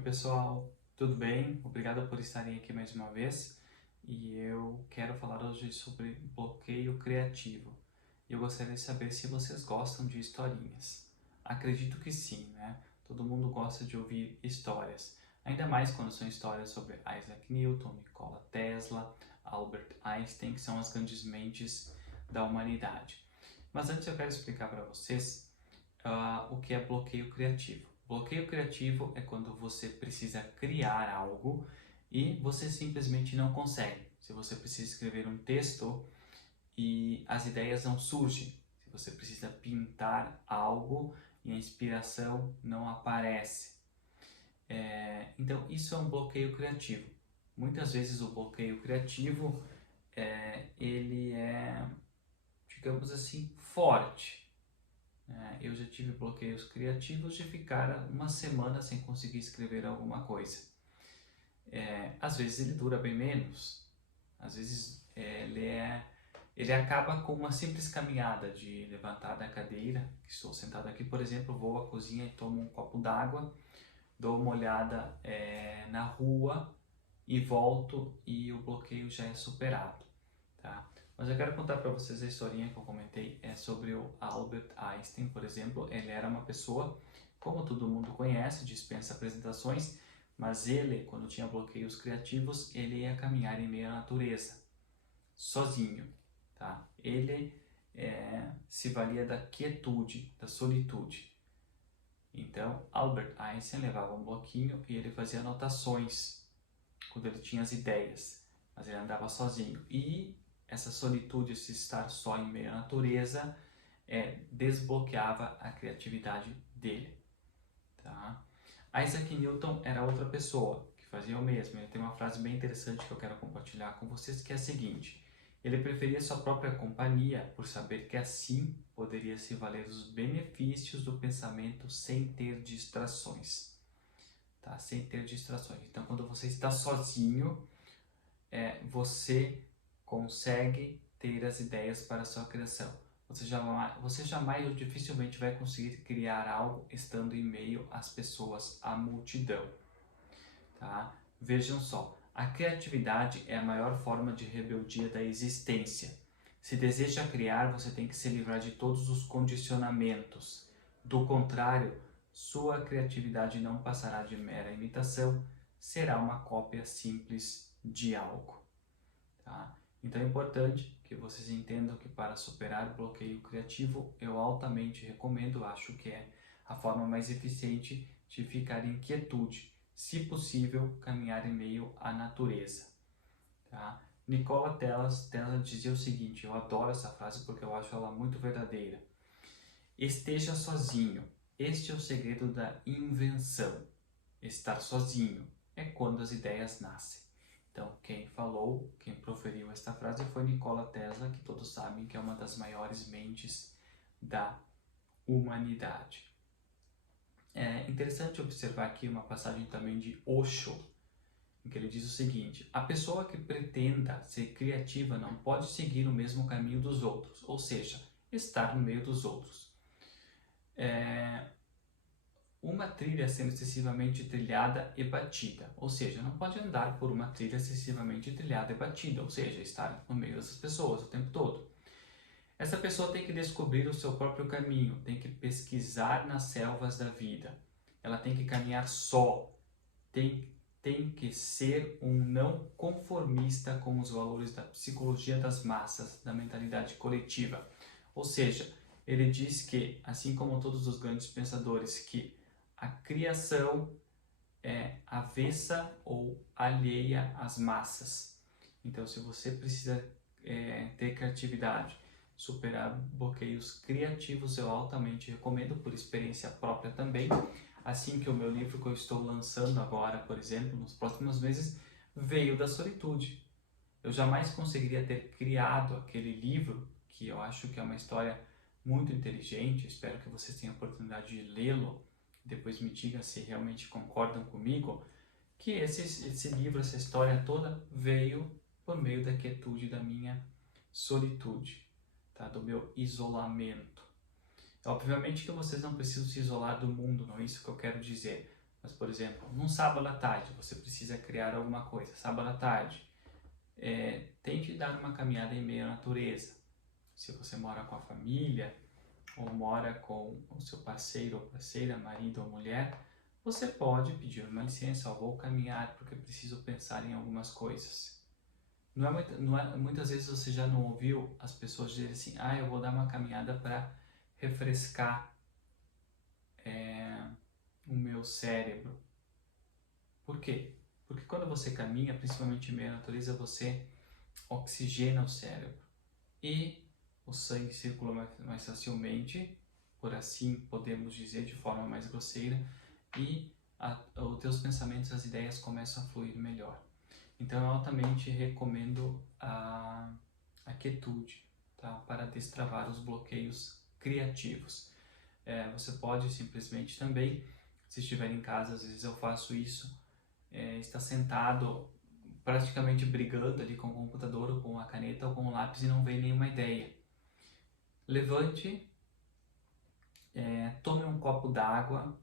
Oi pessoal, tudo bem? Obrigado por estarem aqui mais uma vez e eu quero falar hoje sobre bloqueio criativo. Eu gostaria de saber se vocês gostam de historinhas. Acredito que sim, né? Todo mundo gosta de ouvir histórias, ainda mais quando são histórias sobre Isaac Newton, Nikola Tesla, Albert Einstein, que são as grandes mentes da humanidade. Mas antes eu quero explicar para vocês o que é bloqueio criativo. Bloqueio criativo é quando você precisa criar algo e você simplesmente não consegue. Se você precisa escrever um texto e as ideias não surgem. Se você precisa pintar algo e a inspiração não aparece. Então, isso é um bloqueio criativo. Muitas vezes o bloqueio criativo, ele é, digamos assim, forte. Eu já tive bloqueios criativos de ficar uma semana sem conseguir escrever alguma coisa. Às vezes ele dura bem menos, às vezes ele acaba com uma simples caminhada de levantar da cadeira, que estou sentado aqui, por exemplo, vou à cozinha e tomo um copo d'água, dou uma olhada na rua e volto e o bloqueio já é superado, tá? Mas eu quero contar para vocês a historinha que eu comentei sobre o Albert Einstein, por exemplo. Ele era uma pessoa, como todo mundo conhece, dispensa apresentações, mas ele, quando tinha bloqueios criativos, ele ia caminhar em meio à natureza, sozinho, tá? Ele se valia da quietude, da solitude. Então, Albert Einstein levava um bloquinho e ele fazia anotações quando ele tinha as ideias, mas ele andava sozinho. E essa solitude, esse estar só em meio à natureza, desbloqueava a criatividade dele. Tá? Isaac Newton era outra pessoa que fazia o mesmo. Ele tem uma frase bem interessante que eu quero compartilhar com vocês, que é a seguinte: ele preferia sua própria companhia por saber que assim poderia se valer dos benefícios do pensamento sem ter distrações. Tá? Sem ter distrações. Então, quando você está sozinho, você consegue ter as ideias para a sua criação. Você jamais ou dificilmente vai conseguir criar algo estando em meio às pessoas, à multidão. Tá? Vejam só, a criatividade é a maior forma de rebeldia da existência. Se deseja criar, você tem que se livrar de todos os condicionamentos. Do contrário, sua criatividade não passará de mera imitação, será uma cópia simples de algo. Tá? Então é importante que vocês entendam que para superar o bloqueio criativo, eu altamente recomendo, acho que é a forma mais eficiente de ficar em quietude, se possível, caminhar em meio à natureza. Tá? Nikola Tesla dizia o seguinte, eu adoro essa frase porque eu acho ela muito verdadeira. Esteja sozinho, este é o segredo da invenção. Estar sozinho é quando as ideias nascem. Então, quem proferiu esta frase foi Nikola Tesla, que todos sabem que é uma das maiores mentes da humanidade. É interessante observar aqui uma passagem também de Osho, em que ele diz o seguinte: a pessoa que pretenda ser criativa não pode seguir o mesmo caminho dos outros, ou seja, estar no meio dos outros. Uma trilha sendo excessivamente trilhada e batida, ou seja, não pode andar por uma trilha excessivamente trilhada e batida, ou seja, estar no meio dessas pessoas o tempo todo. Essa pessoa tem que descobrir o seu próprio caminho, tem que pesquisar nas selvas da vida, ela tem que caminhar só, tem que ser um não conformista com os valores da psicologia das massas, da mentalidade coletiva. Ou seja, ele diz que, assim como todos os grandes pensadores, que a criação é avessa ou alheia às massas. Então, se você precisa ter criatividade, superar bloqueios criativos, eu altamente recomendo, por experiência própria também. Assim que o meu livro que eu estou lançando agora, por exemplo, nos próximos meses, veio da solitude. Eu jamais conseguiria ter criado aquele livro, que eu acho que é uma história muito inteligente, espero que vocês tenham a oportunidade de lê-lo, depois me digam se realmente concordam comigo, que esse livro, essa história toda veio por meio da quietude da minha solitude, tá? Do meu isolamento. Obviamente que vocês não precisam se isolar do mundo, não é isso que eu quero dizer, Mas, por exemplo, num sábado à tarde, você precisa criar alguma coisa. Sábado à tarde, tente dar uma caminhada em meio à natureza. Se você mora com a família, ou mora com o seu parceiro ou parceira, marido ou mulher, você pode pedir uma licença, vou caminhar porque preciso pensar em algumas coisas. Muitas vezes você já não ouviu as pessoas dizerem assim, eu vou dar uma caminhada para refrescar o meu cérebro. Por quê? Porque quando você caminha, principalmente em meio à natureza, você oxigena o cérebro e o sangue circula mais facilmente, por assim podemos dizer de forma mais grosseira, e os teus pensamentos, as ideias começam a fluir melhor. Então eu altamente recomendo a quietude, tá? Para destravar os bloqueios criativos. Você pode simplesmente também, se estiver em casa, às vezes eu faço isso, estar sentado praticamente brigando ali com o computador ou com a caneta ou com o lápis e não vem nenhuma ideia. Levante, tome um copo d'água,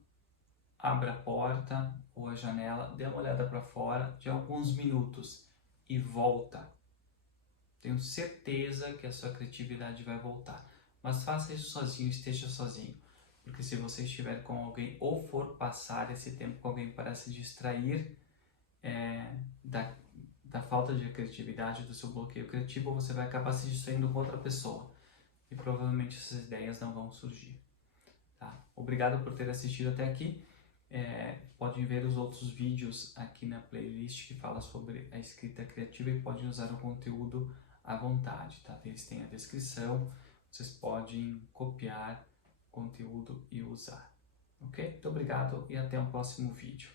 abra a porta ou a janela, dê uma olhada para fora de alguns minutos e volta. Tenho certeza que a sua criatividade vai voltar. Mas faça isso sozinho, esteja sozinho. Porque se você estiver com alguém ou for passar esse tempo com alguém para se distrair da falta de criatividade, do seu bloqueio criativo, você vai acabar se distraindo com outra pessoa. E provavelmente essas ideias não vão surgir. Tá? Obrigado por ter assistido até aqui. Podem ver os outros vídeos aqui na playlist que fala sobre a escrita criativa e podem usar o conteúdo à vontade, tá? Eles têm a descrição, vocês podem copiar o conteúdo e usar, ok? Muito obrigado e até o próximo vídeo.